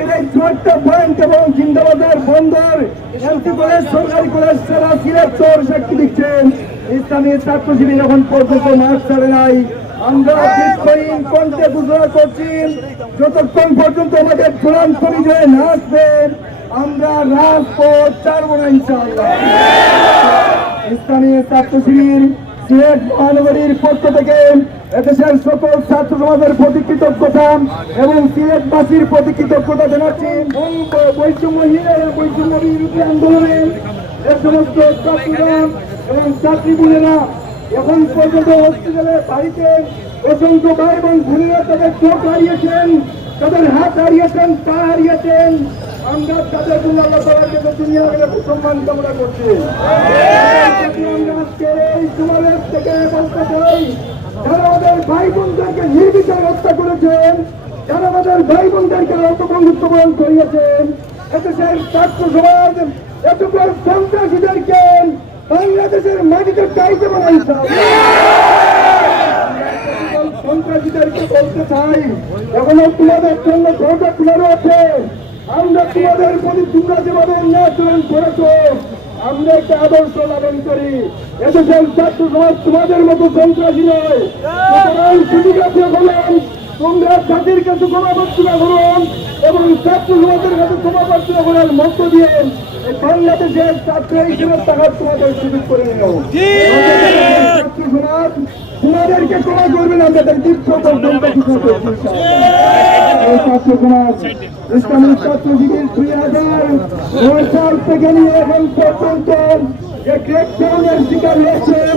আজকের এই ছোট্ট পয়েন্ট এবং জিন্দাবাজার বন্দর এমসি কলেজ সরকারি কলেজ ছাড়া সিলেট চর সাক্ষী দিচ্ছেন ইসলামী ছাত্র শিবির এখন পর্যন্ত মাঠ ছাড়ে নাই। আমরা দীর্ঘদিন কণ্ঠে ঘোষণা করছি যতক্ষণ পর্যন্ত আমাদের চূড়ান্ত বিজয় না আসবেন আমরা রাজপথ ছাড়ব না ইনশাআল্লাহ। ইসলামী ছাত্র শিবির সিলেট মহানগরীর পক্ষ থেকে এদেশের সকল ছাত্র সমাজের প্রতি কৃতজ্ঞতা এবং সিলেটবাসীর প্রতি কৃতজ্ঞতা জানাচ্ছি। বৈষম্যহীন বৈষম্য বিরোধী আন্দোলনে এ সমস্ত ছাত্ররা এবং ছাত্রী বোনেরা এখন পর্যন্ত হসপিটালে বাড়িতে অসংখ্য ভাই এবং বোনেরা তাদের চোখ হারিয়েছেন, তাদের হাত হারিয়েছেন, পা হারিয়েছেন। আমরা তাদের জন্য আল্লাহ তাআলার কাছে দুনিয়া সম্মান কামনা করছি। এই সমাবেশ থেকে বলতে চাই, যারা আমাদের ভাই বোনদেরকে নির্বিচার হত্যা করেছেন, যারা আমাদের ভাই বোনদেরকে রক্তবন্ধুত্ব বরণ করিয়েছেন, এদেশের ছাত্র সমাজ এতপর সন্ত্রাসীদেরকে বাংলাদেশের মাটিতে চাইতে পারে। সন্ত্রাসীদেরকে বলতে চাই, এখনো তোমাদের জন্য দরজা খোলা রয়েছে। আমরা তোমাদের প্রতি তোমরা যেভাবে উন্নয়ন করেছ আমরা একটা আদর্শ লালন করি। এদেশের ছাত্র সমাজ তোমাদের মতো সন্ত্রাসী নয়। তোমরা জাতির কাছে ক্ষমা প্রার্থনা করুন এবং ছাত্র সমাজের কাছে ক্ষমা প্রার্থনা করার মধ্য দিয়ে বাংলাদেশের ছাত্র হিসেবে থাকার তোমাদের সুযোগ করে নিও। ছাত্র সমাজ তোমাদেরকে ক্ষমা করবে না, তাদের দীর্ঘ পর্যন্ত ছাত্র সমাজ ইসলামী ছাত্র শিবির 2009 সাল থেকে নিয়ে এখন পর্যন্ত যে ক্র্যাকডাউনের শিকার হয়েছেন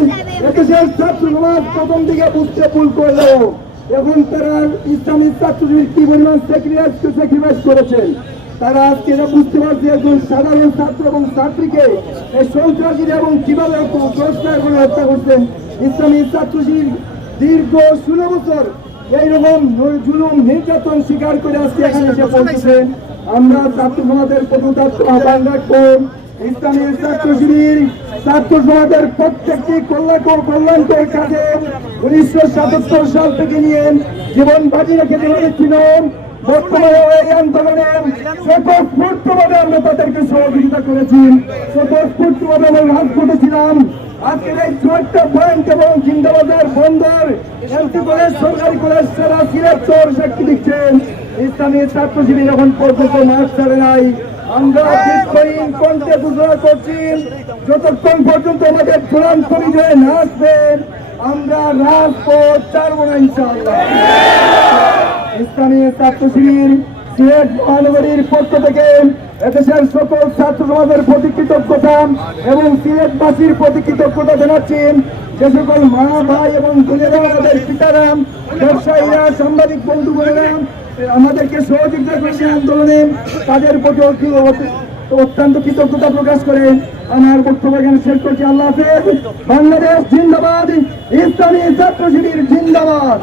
এদেশের ছাত্র সমাজ প্রথম দিকে বুঝতে ভুল করলেও এখন তারা ইসলামী ছাত্র শিবির কি পরিমাণ স্যাক্রিফাইস করেছেন তারা আজকে এটা বুঝতে পারছে। একজন সাধারণ ছাত্র এবং ছাত্রীকে এই সন্ত্রাসীরা এবং কিভাবে সংস্কার করে হত্যা করছেন। ইসলামী ছাত্র শিবির দীর্ঘ 16 বছর এইরকম জুলুম নির্যাতন স্বীকার করে আজকে এখানে এসে পৌঁছেছেন। আমরা ছাত্র সমাজের প্রতি আহ্বান রাখবো, ইসলামী ছাত্র শিবির ছাত্র সমাজের প্রত্যেকটি কল্যাণকর কাজে 1977 সাল থেকে নিয়ে জীবন বাজি রেখে ছিল। বর্তমানে এই আন্দোলনে স্বতঃস্ফূর্তভাবে আমরা তাদেরকে সহযোগিতা করেছি, স্বতঃস্ফূর্তভাবে আমরা রাজপথে ছিলাম। আজকের এই ছোট্ট পয়েন্ট এবং জিন্দাবাজার বন্দর এমসি কলেজ সরকারি কলেজ ছাড়া সিলেট চর সাক্ষী দিচ্ছেন ইসলামী ছাত্র শিবির এখন পর্যন্ত মাঠ ছাড়ে নাই। আমরা দীর্ঘদিন কণ্ঠে ঘোষণা করছি যতক্ষণ পর্যন্ত আমাদের চূড়ান্ত বিজয় না আসবেন আমরা রাজপথ ছাড়ব না ইনশাআল্লাহ। ইসলামী ছাত্র শিবির সিলেট মহানগরীর পক্ষ থেকে এদেশের সকল ছাত্র সমাজের প্রতি কৃতজ্ঞতা এবং সিলেটবাসীর প্রতি কৃতজ্ঞতা জানাচ্ছি। যে সকল মা ভাই এবং বোনেরা, আমাদের পিতারা, ব্যবসায়ীরা, সাংবাদিক বন্ধু বোনেরা আমাদেরকে সহযোগিতা করেছে আন্দোলনে, তাদের প্রতি অত্যন্ত কৃতজ্ঞতা প্রকাশ করে আমার বক্তব্য এখানে শেষ করছি। আল্লাহ হাফেজ। বাংলাদেশ জিন্দাবাদ, ইসলামী ছাত্র শিবির জিন্দাবাদ।